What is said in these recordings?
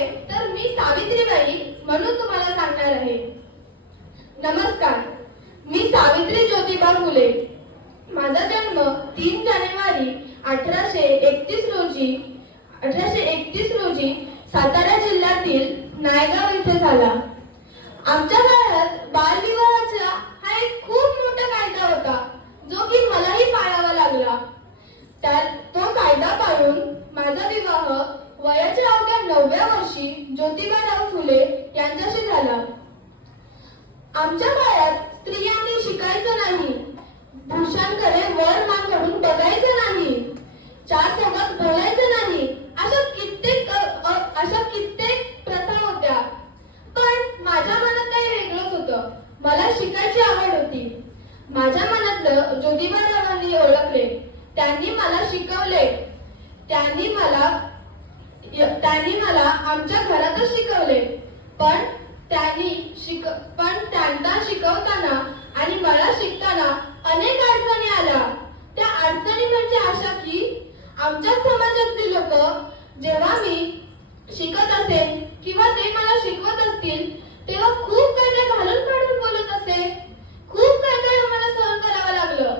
आहे तर मी सावित्रीबाई म्हणून तुम्हाला सांगणार आहे. नमस्कार, मी सावित्री ज्योतिबा फुले. माझा जन्म 3 जानेवारी 1831 रोजी सातारा जिल्ह्यातील नायगाव येथे झाला. आमच्या काळात बालविवाहाचा हा एक खूप मोठा कायदा होता, जो की मलाही पाळावा लागला. तो कायदा पाळून माझा विवाह वयाच्या अवघ्या 9व्या वर्षी ज्योतिबाराव फुले यांच्याशी झाला. आमच्या काळात स्त्रियांनी शिकायचं नाही, पुरुषांकडे वर मान करून बघायचं नाही, 4 चौघात बोलायचं नाही, अशा कित्येक प्रथा होत्या. पण माझ्या मनात काही वेगळंच होतं. मला शिकायची आवड होती. माझ्या मनातलं ज्योतिबारावांनी ओळखले. त्यांनी मला शिकवले. त्यांनी मला आमच्या घरातच शिकवले. पण त्यांना शिकवताना आणि मला शिकताना अनेक अडचणी आल्या. त्या अडचणी म्हणजे अशा की आमच्या समाजातील लोक जेव्हा मी शिकत असेल किंवा ते मला शिकवत असतील तेव्हा खूप काही घालून पाडून बोलत असे. खूप काही आम्हाला सहन करावं लागलं.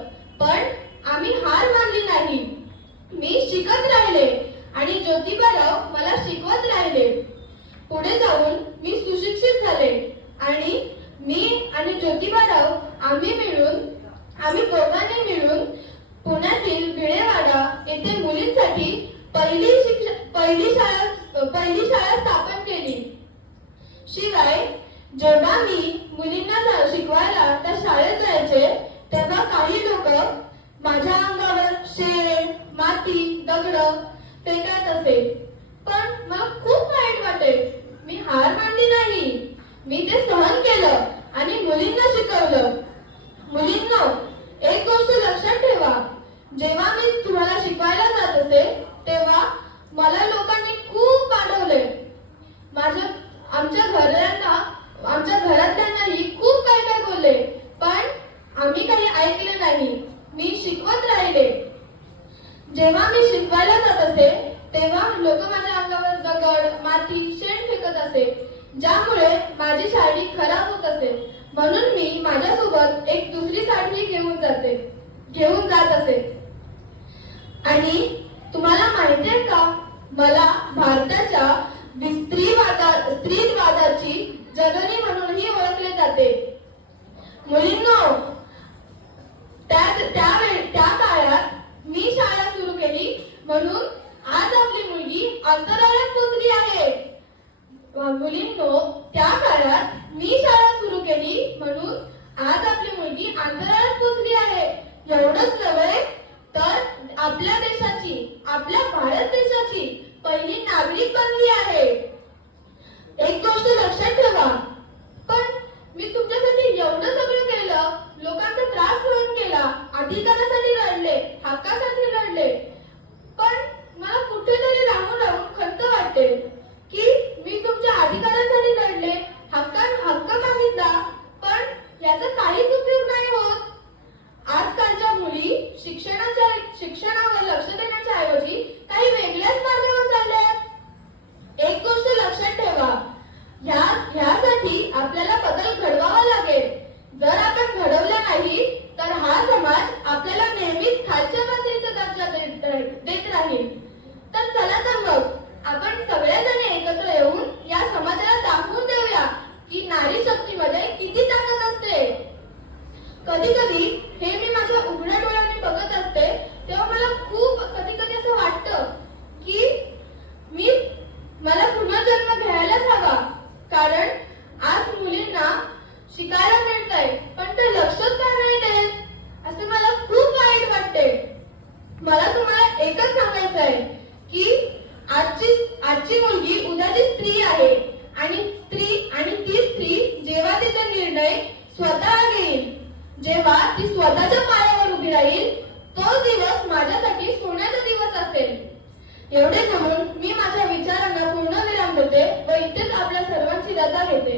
पण आम्ही हार मानली नाही. मी शिकत राहिले आणि ज्योतिबाराव मला शिकवत राहिले. पुढे जाऊन मी सुशिक्षित झाले आणि मी आणि ज्योतिबाराव आम्ही दोघांनी मिळून पुण्यातील भिडेवाडा येथे मुलींसाठी पहिली शाळा स्थापन केली. शिवाय जेव्हा मी मुलींना शिकवायला त्या शाळेत जायचे तेव्हा काही लोक माझ्या अंगावर शेण, माती, दगड फेकत असे. पण मला खूप वाईट वाटे. मी हार मानली नाही. मी ते सहन केलं आणि मुलींना शिकवलं. मुलींनो, एक गोष्ट लक्षात ठेवा. जेव्हा मी तुम्हाला शिकवायला जात असे तेव्हा मला लोकांनी खूप पाठवले. आमच्या घरातल्यांनाही खूप काय बोलले. पण आम्ही काही ऐकले नाही. मी शिकवत राहिले. जेव्हा मी शिकवायला जात असे तेव्हा लोक माझ्या अंगावर दगड, माती, शेण फेकत असे, ज्यामुळे माझी साडी खराब होत असे. म्हणून मी माझ्यासोबत एक दुसरी साडी घेऊन जात असे. आणि तुम्हाला माहिती आहे का, मला भारताच्या स्त्रीवादाची जननी म्हणूनही ओळखले जाते. मुलींनो, त्या काळात मी शाळा सुरू केली म्हणून आज आपली मुलगी अंतराळात पोहोचली आहे. मुलींनो, त्या काळात मी शाळा सुरू केली म्हणून आज आपली मुलगी अंतराळात पोहोचली आहे. एवढंच नव्हे तर आपल्या भारत देशाची पहिली नागरिक बनली आहे. एक गोष्ट लक्षात ठेवा. पण मी तुमच्यासाठी एवढं सगळं केलं, लोकांचा त्रास सहन केला, अधिकारासाठी लढले, हक्कासाठी लढले. पण मला कुठेतरी राहून खंत वाटते की मी तुमच्या अधिकारासाठी लढले, हक्क मागितला, पण याचा काहीच उपयोग नाही होत. आजकालच्या मुली शिक्षणावर लक्ष देण्याच्या ऐवजी काही वेगळ्याच मार्गावर चालल्यात. एक गोष्ट लक्षात ठेवा. ह्यासाठी आपल्याला बदल घडवावा लागेल. जर आपण घडवला नाही तर हा समाज आपल्याला नेहमीच खालच्या पातळीचा दर्जा देत राहील. तर चला तर मग आपण सगळेजण एकत्र येऊन या समाजाला दाखवून देऊया की नारी शक्तीमध्ये किती ताकद असते. कधी कधी हे मी माझ्या उघड्या डोळ्यांनी बघत असते तेव्हा मला खूप कधी असं वाटतं की मला पुनर्जन्म घ्यायलाच हवा. कारण आज मुलींना शिकायला मिळतंय पण ते लक्षच का नाही देत, असं मला खूप वाईट वाटते. मला तुम्हाला एकच सांगायचं आहे की आजची मुलगी उद्याची स्त्री आहे आणि ती स्त्री जेव्हा तिचा निर्णय स्वतः घेईल, जेव्हा ती स्वतःच्या पायावर उभी राहील, तो दिवस माझ्यासाठी सोन्याचा दिवस असेल. एवढे म्हणून मी माझ्या विचारांना पूर्णविराम देते व इथेच आपल्या सर्वांची रजा घेते.